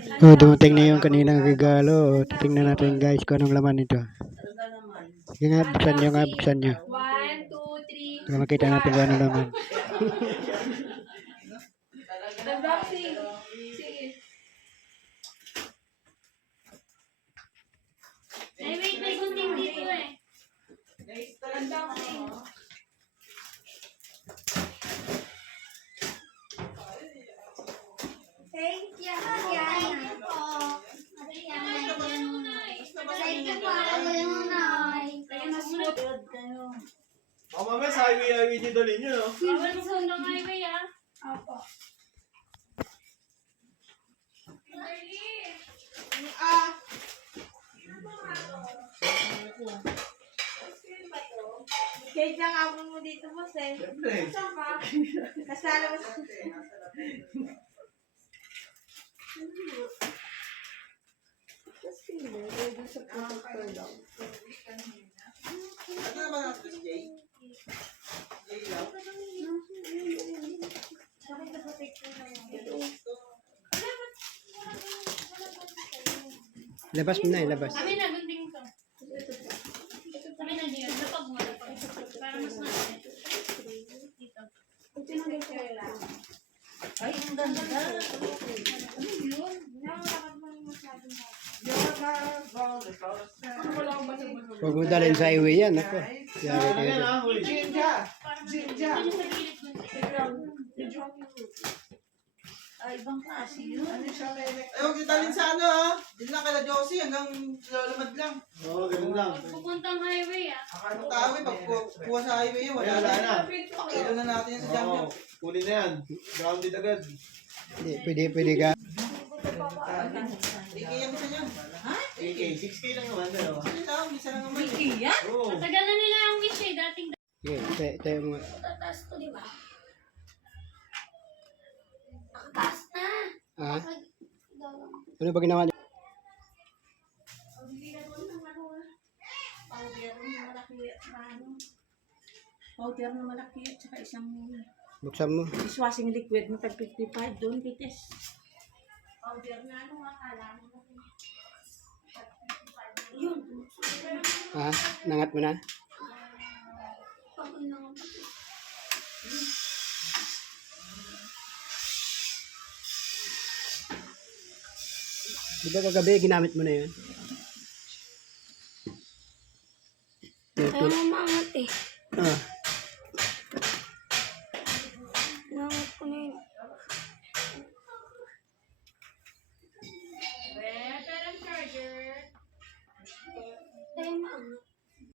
Oh, dumating na yung kaninang regalo. Titingnan natin guys kung anong laman nito. Sige nga, buksan nyo nga, buksan nyo. 1, 2, 3. Para makita natin kung anong laman. Unboxing. Sige. Ay, wait, may gunting dito eh. Unboxing. Thank you, Ariana. Thank you po, Lunay. Mamaya sa highway din dalhin nyo, no? Bawal mo kung ng highway ah. Opo. Kahit lang ako mo dito, boss eh. Siyempre. Saan ka? Kasala mo sa... Ano naman ang Jay? Jay lang? Labas mo na, ilabas. Kami na, gunting to. Kami na dito. Lapag mo, lapag. Para mas natin. Dito. Ay, ang ganda. Ano yun? Huwag mo dalhin sa highway yan. Ako. Yari Ano kayo yan, dyan. ha? Uy. Para mas natin. Sa gilid gunting. Ay, ibang klase yun. Eh, huwag italin sa ano, ha? Hindi lang kala Josie, hanggang lalamad lang. Oo, ganun lang. Pupuntang highway ah. Ang tao eh, pag kuha sa highway yun, wala na. Pakilo na natin yan sa champion. Kunin na yan. Grounded agad. Hindi, pwede ka. Hindi kaya gusto niya. AK, 6K lang naman. Dalawa. Ano lang, isa lang naman. Iya? Oo. Matagal na nila ang wish eh. Dating Sige, tayo mo. Tataas to, di ba? Nakataas na. Ha? Ano ba ginawa niyo? Powder na malaki at saka isang Buksan mo. dishwashing liquid na tag 55 doon, Pites. Powder na ano, akala mo. Yun. Ha? Nangat mo na? Di ba kagabi ginamit mo na yun? Ayaw mo maangat eh.